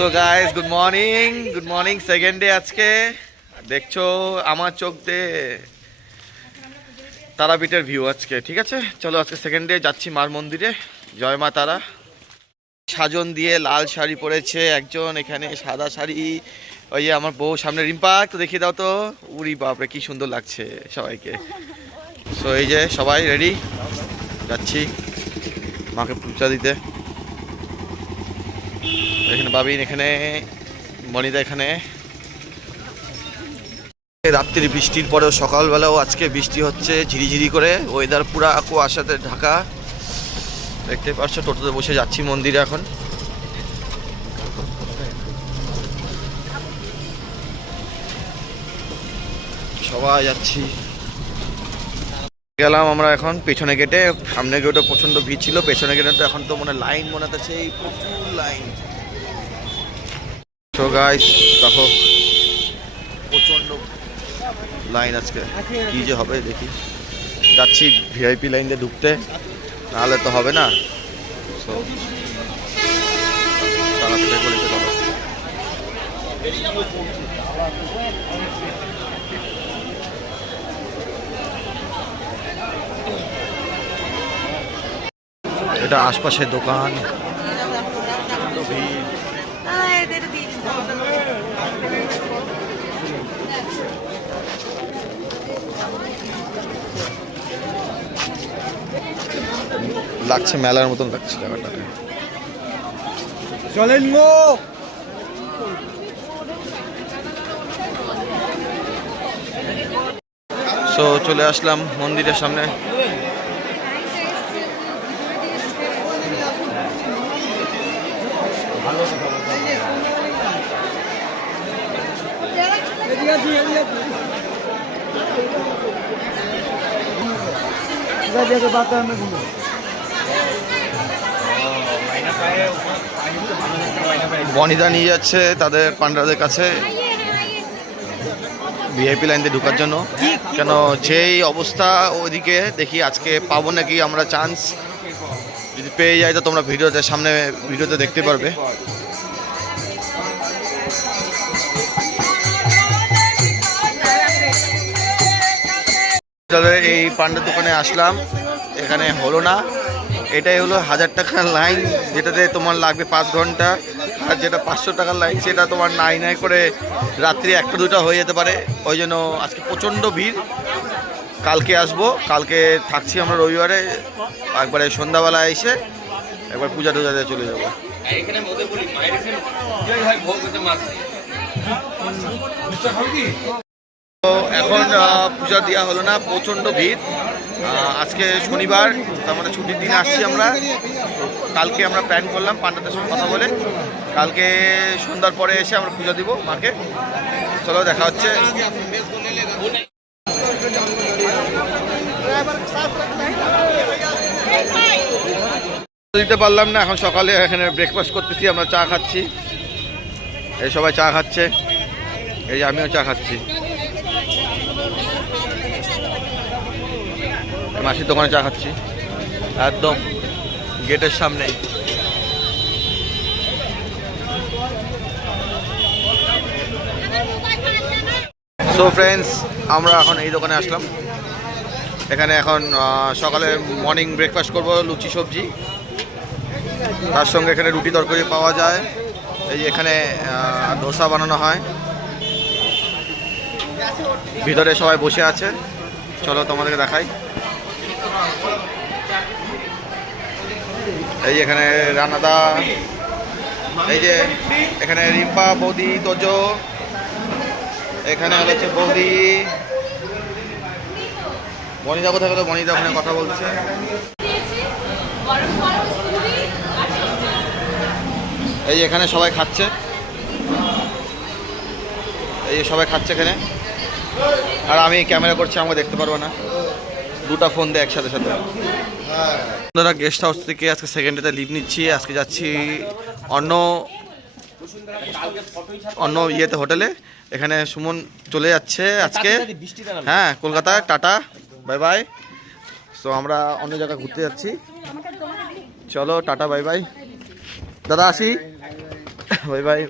So guys good morning second day আজকে দেখছো আমার চোখ দিয়ে তারাপীঠের ভিউ আজকে। ঠিক আছে, চলো আজকে সেকেন্ড ডে যাচ্ছি মার মন্দিরে। জয় মা তারা। সাজন দিয়ে লাল শাড়ি পরেছে একজন, এখানে সাদা শাড়ি। ওই যে আমার বউ সামনে, রিম্পা একটু দেখিয়ে দাও তো। উরি বাপরে কি সুন্দর লাগছে সবাইকে। সো এই যে সবাই রেডি, যাচ্ছি মাকে পূজা দিতে। এখানে বাবিন, এখানে মনিদা, এখানে রাত্রি বৃষ্টির পরেও সকালবেলাও আজকে বৃষ্টি হচ্ছে ঝিরিঝিরি করে। ওয়েদার পুরা কুয়াশাতে ঢাকা, দেখতে পাচ্ছ। টোটোতে বসে যাচ্ছি মন্দিরে এখন। সবাই যাচ্ছি। গেলাম আমরা এখন পেছনে গেটে। সামনে গেটে প্রচন্ড ভিড় ছিল, পেছনে গেটে তো এখন তো মনে লাইন মনে হচ্ছে, এই প্রচুর লাইন। তো গাইস দেখো প্রচন্ড লাইন আজকে, কি যে হবে দেখি। যাচ্ছি ভিআইপি লাইন দিয়ে ঢুকতে, নাহলে তো হবে না। তাড়াতাড়ি করে চলো। এটা আশপাশের দোকান, লাগছে মেলার মতন লাগছে জায়গাটা। চলেন গো। সো চলে আসলাম মন্দিরের সামনে। বনিদা নিয়ে যাচ্ছে তাদের পান্ডাদের কাছে ভিআইপি লাইন দিয়ে ঢোকার জন্য। কেন যেই অবস্থা ওইদিকে, দেখি আজকে পাবো নাকি আমরা চান্স। যদি পেয়ে যাই তো তোমরা ভিডিওতে সামনে ভিডিওতে দেখতে পারবে। এই পান্ডার দোকানে আসলাম, এখানে হলো না। এটাই হলো 1000 টাকার লাইন, যেটাতে তোমার লাগবে 5 ঘন্টা। আর যেটা 500 টাকার লাইন সেটা তোমার নাই করে রাত্রি 1-2টা হয়ে যেতে পারে। ওই জন্য আজকে প্রচণ্ড ভিড়। কালকে আসবো, কালকে থাকছি আমরা রবিবারে। একবারে সন্ধ্যাবেলায় এসে একবার পূজা টুজা দিয়ে চলে যাবো। তো এখন পূজা দেওয়া হলো না, প্রচণ্ড ভিড়। আজকে শনিবার, তার মানে ছুটির দিন আসছি আমরা। কালকে আমরা প্ল্যান করলাম পান্ডাদের সঙ্গে কথা বলে, কালকে সন্ধ্যার পরে এসে আমরা পূজা দিব মাকে। চলো দেখা হচ্ছে। দিতে পারলাম না, এখন সকালে এখানে ব্রেকফাস্ট করতেছি আমরা, চা খাচ্ছি। এই সবাই চা খাচ্ছে, এই আমিও চা খাচ্ছি। মাসির দোকানে চা খাচ্ছি একদম গেটের সামনে। সো ফ্রেন্ডস, আমরা এখন এই দোকানে আসলাম। এখানে এখন সকালে মর্নিং ব্রেকফাস্ট করব, লুচি সবজি, তার সঙ্গে এখানে রুটি তরকারি পাওয়া যায়। এই এখানে ধোসা বানানো হয়। ভিতরে সবাই বসে আছে, চলো তোমাদেরকে দেখাই। এই যে এখানে রানাদা, এই যে এখানে রিম্পা বৌদি, তোজো, এখানে হচ্ছে বৌদি। বনিদা কোথায় গেল? বনিদা ওখানে কথা বলছে। এই এখানে সবাই খাচ্ছে, এই সবাই খাচ্ছে এখানে। আর আমি ক্যামেরা করছি, আমাকে দেখতে পারবো না, দুটা ফোন দিয়ে একসাথে সাথে। আপনারা গেস্ট হাউস থেকে আজকে সেকেন্ড ডেতে লিভ নিচ্ছি। আজকে যাচ্ছি অন্য ইয়েতে হোটেলে। এখানে সুমন চলে যাচ্ছে আজকে, হ্যাঁ কলকাতায়। Tata bye bye. সো আমরা অন্য জায়গায় ঘুরতে যাচ্ছি। চলো টাটা বাই বাই। দাদা আসি, বাই বাই।